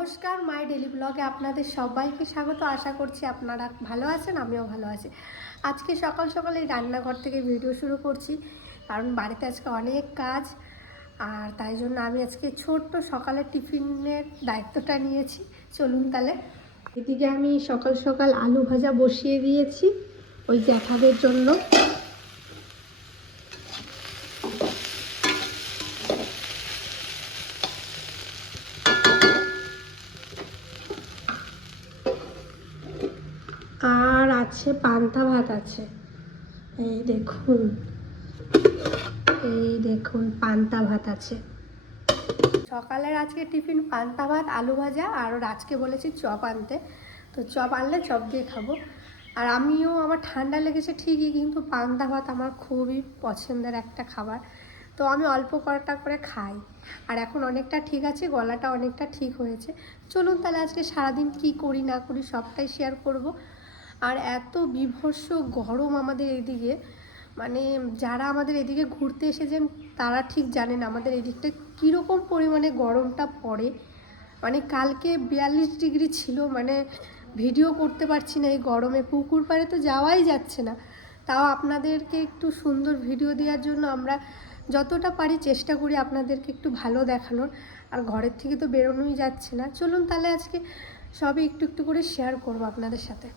নমস্কার, মাই ডেলি ব্লগে আপনাদের সবাইকে স্বাগত। আশা করছি আপনারা ভালো আছেন, আমিও ভালো আছি। আজকে সকাল সকাল এই রান্নাঘর থেকে ভিডিও শুরু করছি, কারণ বাড়িতে আজকে অনেক কাজ, আর তাই জন্য আমি আজকে ছোট্ট সকালের টিফিনের দায়িত্বটা নিয়েছি। চলুন তাহলে। এদিকে আমি সকাল সকাল আলু ভাজা বসিয়ে দিয়েছি ওই জ্যাঠাদের জন্য। আর আছে পান্তা ভাত আছে, এই দেখুন পান্তা ভাত আছে। সকালের আজকে টিফিন পান্তা ভাত, আলু ভাজা, আর আজকে বলেছি চপ আনতে, তো চপ আনলে চপ দিয়ে খাবো। আর আমিও, আমার ঠান্ডা লেগেছে ঠিকই, কিন্তু পান্তা ভাত আমার খুবই পছন্দের একটা খাবার, তো আমি অল্প কটা করে খাই। আর এখন অনেকটা ঠিক আছে, গলাটা অনেকটা ঠিক হয়েছে। চলুন তাহলে আজকে সারাদিন কি করি না করি সবটাই শেয়ার করব। আর এত বীভৎস গরম আমাদের এদিকে, মানে যারা আমাদের এদিকে ঘুরতে এসেছেন তারা ঠিক জানেন আমাদের এদিকটা কীরকম পরিমাণে গরমটা পড়ে। মানে কালকে 42 ডিগ্রি ছিল, মানে ভিডিও করতে পারছি না এই গরমে, পুকুর পাড়ে তো যাওয়াই যাচ্ছে না। তাও আপনাদেরকে একটু সুন্দর ভিডিও দেওয়ার জন্য আমরা যতটা পারি চেষ্টা করি আপনাদেরকে একটু ভালো দেখানোর, আর ঘরের থেকে তো বেরোনোই যাচ্ছে না। চলুন তাহলে আজকে সবই একটু একটু করে শেয়ার করব আপনাদের সাথে।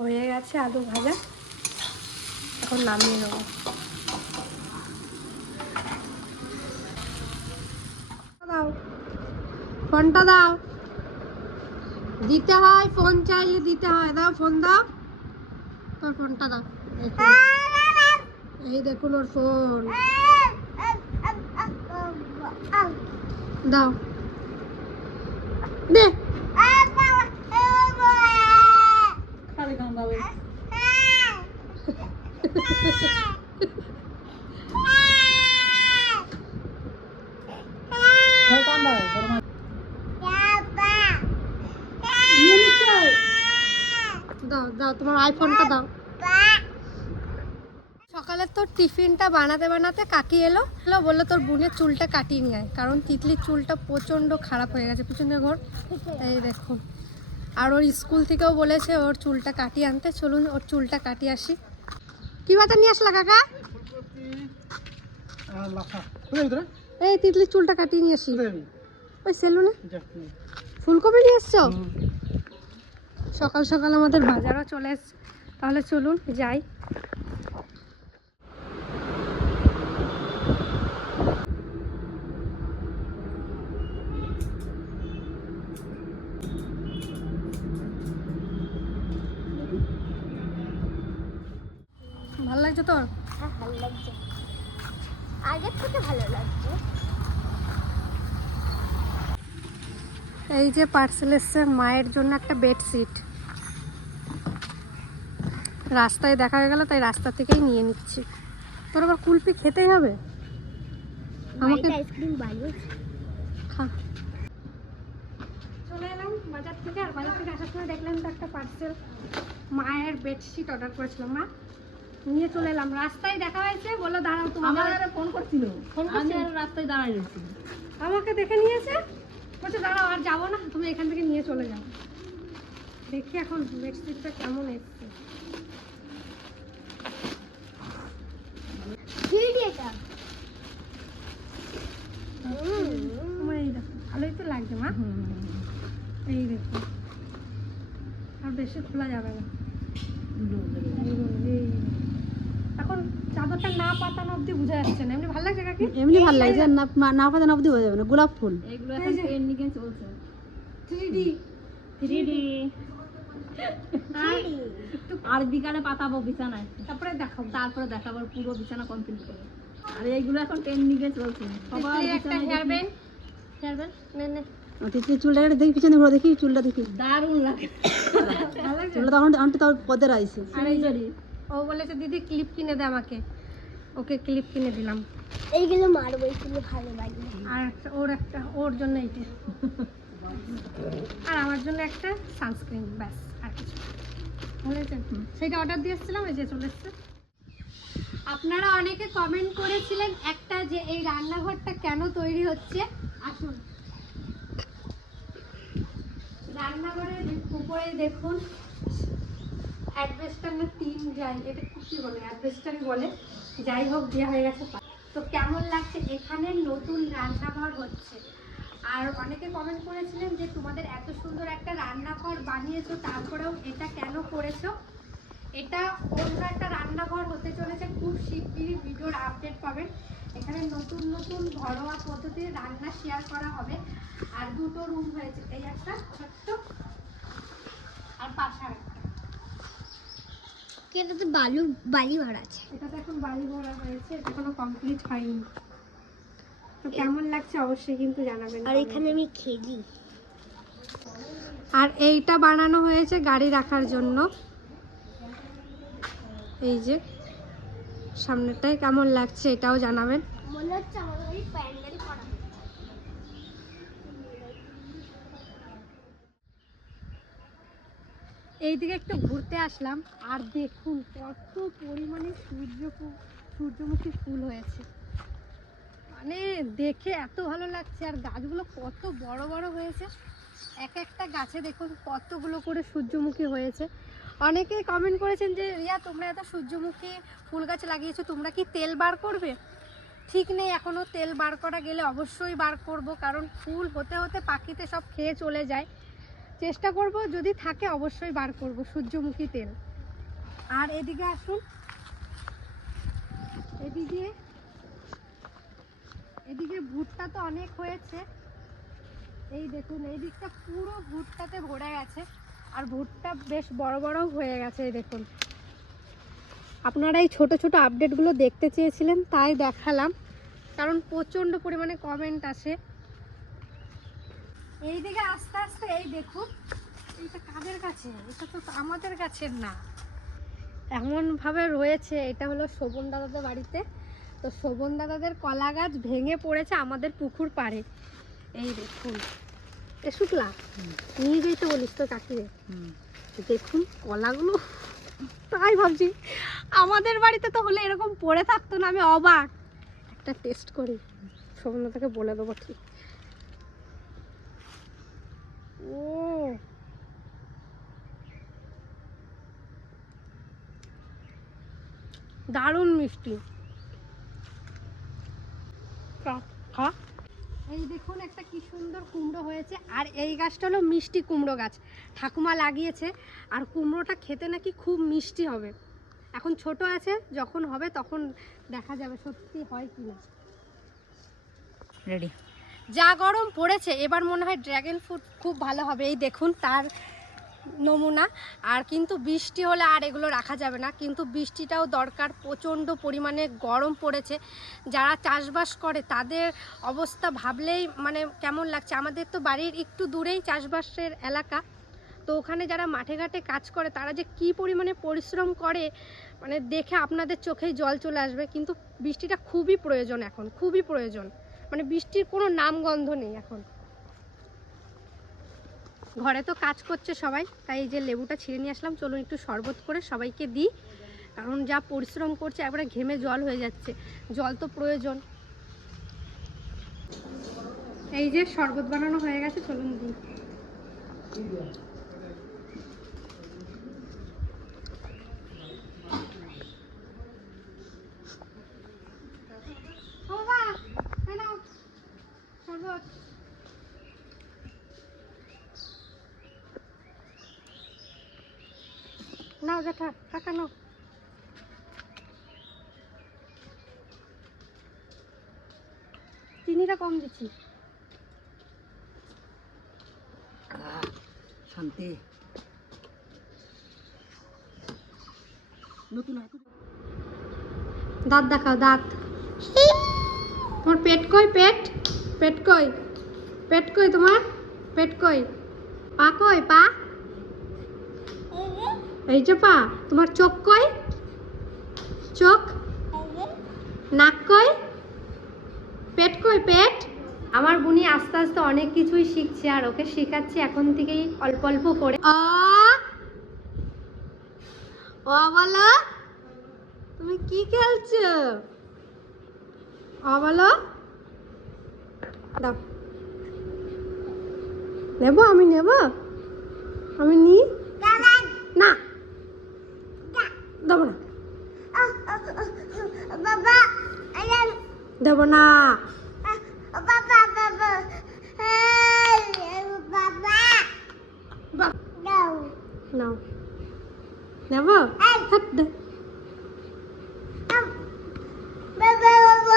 হয়ে গেছে আলু ভাজা, এখন নামিয়ে নেব। দাও ফোনটা, দাও, দিতে হয়, ফোন চাইলে দিতে হয়। দাও ফোন, দাও তোর ফোনটা, দাও। এই দেখুন ওর ফোন, দাও দে। দাও দাও তোমার আইফোনটা দাও। সকালে তো টিফিনটা বানাতে বানাতে কাকি এলো, বললো তোর বোনের চুলটা কাটিয়ে নিয়ে আয়, কারণ তিতলির চুলটা প্রচণ্ড খারাপ হয়ে গেছে পিছনের ঘর, এই দেখুন। আর ওর স্কুল থেকেও বলেছে ওর চুলটা কাটিয়ে আনতে। চলুন ওর চুলটা কাটিয়ে আসি। কি বাতা নিয়ে আসলা কাকা? এই তিতলির চুলটা কাটিয়ে নিয়ে আসি ওই সেলুনে। ফুলকপি নিয়ে এসছো? সকাল সকাল আমাদের বাজারও চলে এসছে। তাহলে চলুন যাই। ভালো লাগছে তোর? হ্যাঁ ভালো লাগছে, আগের থেকে ভালো লাগছে। এই যে পার্সেল এসছে মায়ের জন্য একটা বেডশিট, রাস্তায় দেখা হয়ে গেল তাই রাস্তা থেকেই নিয়ে নিচ্ছি। তোর আবার কুলফি খেতেই হবে? আমাকে আইসক্রিম বানিয়েছি, খা। চলে এলাম বাজার থেকে, আর বাজার থেকে আসার সময় দেখলাম তো একটা পার্সেল, মায়ের বেডশিট অর্ডার করেছিলাম, মা নিয়ে চলে এলাম। রাস্তায় দেখা হয়েছে, বললো দাঁড়াও, তোমার ফোন করছিল, আমি আর রাস্তায় দাঁড়াই রয়েছি, আমাকে দেখে নিয়েছে, বলছে দাঁড়াও আর যাবো না, তুমি এখান থেকে নিয়ে চলে যাও। দেখি এখন বেডশিটটা কেমন এসছে। এই দেখো ভালোই তো লাগছে মা, এই দেখো আর বেশি খোলা যাবে না। এখন চাদরটা না পাতানো অবধি বোঝা যাচ্ছে না, এমনি ভালো লাগছে কাকি? এমনি ভালো লাগছে, না পাতানো অবধি বোঝা যাবে না। গোলাপ ফুল এগুলো এখন ট্রেন্ডিং এ চলছে, 3D আর বিকালে পাতাবো বিছানায়, তারপরে দেখাবো পুরো বিছানা কমপ্লিট করে। আর এইগুলো এখন ট্রেন্ডিং এ চলছে, সবার একটা হেয়ার ব্যান্ড নে তিতলি চুলটা দেখি, পিছনে ঘুরে দেখি, চুলটা দেখি, দারুণ লাগে, ভালো লাগছে। চুলটা তখন আন্টি তার পদের আইছে। আর এই যে ও বলেছে দিদি ক্লিপ কিনে দে আমাকে, ওকে ক্লিপ কিনে দিলাম। এইগুলো মারবো, এইগুলো ভালো লাগবে। আর ওর জন্য এইটা, আর আমার জন্য একটা সানস্ক্রিন, ব্যাস আর কিছু। ভালো হয়েছে, সেইটা অর্ডার দিয়ে এসেছিলাম, এই যে চলে এসছে। আপনারা অনেকে কমেন্ট করেছিলেন একটা, যে এই রান্নাঘরটা কেন তৈরি হচ্ছে। আসুন রান্নাঘরের উপরে দেখুন অ্যাডভেস্টার না টিন যাই, এটা কি বলে অ্যাডভেস্টারই বলে, যাই হোক দেওয়া হয়ে গেছে। তো কেমন লাগছে, এখানে নতুন রান্নাঘর হচ্ছে। আর অনেকে কমেন্ট করেছিলেন যে তোমাদের এত সুন্দর একটা রান্নাঘর বানিয়েছো, তারপরেও এটা কেন করেছো। এটা অন্য একটা রান্নাঘর হতে চলেছে, খুব শিগগিরই ভিডিওর আপডেট পাবেন। এখানে নতুন নতুন ঘরোয়া পদ্ধতির রান্না শেয়ার করা হবে। আর দুটো রুম হয়েছে, এই একটা ছোট্ট আর পাশে একটা। এটাতে বালি ভরা আছে। এটাতে এখন বালি ভরা হয়েছে, এটা এখনো কমপ্লিট হয়নি। তো কেমন লাগছে অবশ্যই কিন্তু জানাবেন। আর এখানে আমি খেলি। আর এইটা বানানো হয়েছে গাড়ি রাখার জন্য। এই যে সামনেটাই কেমন লাগছে এটাও জানাবেন। মনে হচ্ছে আমার গাড়ি প্যান্ডেল করা। এইদিকে একটু ঘুরতে আসলাম, আর দেখুন কত পরিমাণে সূর্যমুখী ফুল হয়েছে, মানে দেখে এত ভালো লাগছে। আর গাছগুলো কত বড় বড় হয়েছে, এক একটা গাছে দেখুন কতগুলো করে সূর্যমুখী হয়েছে। অনেকে কমেন্ট করেছেন যে রিয়া তোমরা এত সূর্যমুখী ফুল গাছ লাগিয়েছো, তোমরা কি তেল বার করবে? ঠিক নেই, এখনও তেল বার করা গেলে অবশ্যই বার করব, কারণ ফুল হতে হতে পাখিতে সব খেয়ে চলে যায়। চেষ্টা করব যদি থাকে অবশ্যই বার করব সূর্যমুখী তেল। আর এদিকে আসুন, এদিকে ভুট্টা তো অনেক হয়েছে। এই দেখুন এই দিকটা পুরো ভুট্টাতে ভরে গেছে, আর ভুট্টা বেশ বড় বড় হয়ে গেছে। এই দেখুন, আপনারা এই ছোট ছোট আপডেটগুলো দেখতে চেয়েছিলেন, তাই দেখালাম, কারণ প্রচণ্ড পরিমাণে কমেন্ট আসে। এইদিকে আস্তে আস্তে এই দেখুন, এইটা কাদের কাছে, এটা তো আমাদের কাছের না, এমনভাবে রয়েছে। এটা হলো শোভন দাদাদের বাড়িতে। তো শোভন দাদাদের কলা গাছ ভেঙে পড়েছে আমাদের পুকুর পাড়ে। এই দেখুন, এ শুকলা নিয়ে যেতে বলিস তো কাকিরে। দেখুন কলাগুলো, তাই ভাবছি আমাদের বাড়িতে তো হলে এরকম পড়ে থাকতো না, আমি অবাক। একটা টেস্ট করি, শোভন দাদাকে বলে দেবো ঠিক। ও দারুণ মিষ্টি। এই দেখুন একটা কি সুন্দর কুমড়ো হয়েছে, আর এই গাছটা হলো মিষ্টি কুমড়ো গাছ, ঠাকুমা লাগিয়েছে। আর কুমড়োটা খেতে নাকি খুব মিষ্টি হবে। এখন ছোট আছে, যখন হবে তখন দেখা যাবে সত্যি হয় কি না। রেডি। যা গরম পড়েছে, এবার মনে হয় ড্রাগন ফ্রুট খুব ভালো হবে। এই দেখুন তার নমুনা। আর কিন্তু বৃষ্টি হলে আর এগুলো রাখা যাবে না, কিন্তু বৃষ্টিটাও দরকার, প্রচণ্ড পরিমাণে গরম পড়েছে। যারা চাষবাস করে তাদের অবস্থা ভাবলেই মানে কেমন লাগছে। আমাদের তো বাড়ির একটু দূরেই চাষবাসের এলাকা, তো ওখানে যারা মাঠে ঘাটে কাজ করে তারা যে কি পরিমাণে পরিশ্রম করে, মানে দেখে আপনাদের চোখেই জল চলে আসবে। কিন্তু বৃষ্টিটা খুবই প্রয়োজন এখন, খুবই প্রয়োজন, মানে বৃষ্টির কোনো নামগন্ধ নেই এখন। ঘরে তো কাজ করছে সবাই, তাই এই যে লেবুটা ছিঁড়ে নিয়ে আসলাম, চলুন একটু শরবত করে সবাইকে দিই, কারণ যা পরিশ্রম করছে একবারে ঘেমে জল হয়ে যাচ্ছে, জল তো প্রয়োজন। এই যে শরবত বানানো হয়ে গেছে, চলুন দিই। শরবত নাও জেঠা, কাকা নাও। চিনিটা কম দিচ্ছি। শান্তি। নতুন দাঁত দেখাও, দাঁত। তোমার পেট কই? পেট পেট কই? পেট কই তোমার? পেট কই? পা কই? পা এই যে পা। তোমার চোখ কই? চোখ। নাক কই? পেট কই? পেট। আমার বুনি আস্তে আস্তে অনেক কিছুই শিখছে, আর ওকে শেখাচ্ছি এখন থেকেই অল্প অল্প করে। বলো, তুমি কি খেলছো? বলো, দাও। নেব, আমি নেব। আমি নি না দেবো না বাবা দেবো না বাবা বাবা বাবা দাও নাও নেবো হাত দে বাবা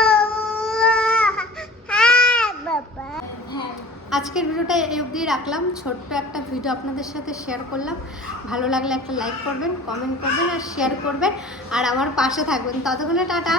হ্যাঁ বাবা আজকের ভিডিওটা এই অবধি রাখলাম, ছোট্ট একটা ভিডিও আপনাদের সাথে শেয়ার করলাম। ভালো লাগলে একটা লাইক করবেন, কমেন্ট করবেন আর শেয়ার করবেন আর আমার পাশে থাকবেন। ততক্ষণে টাটা।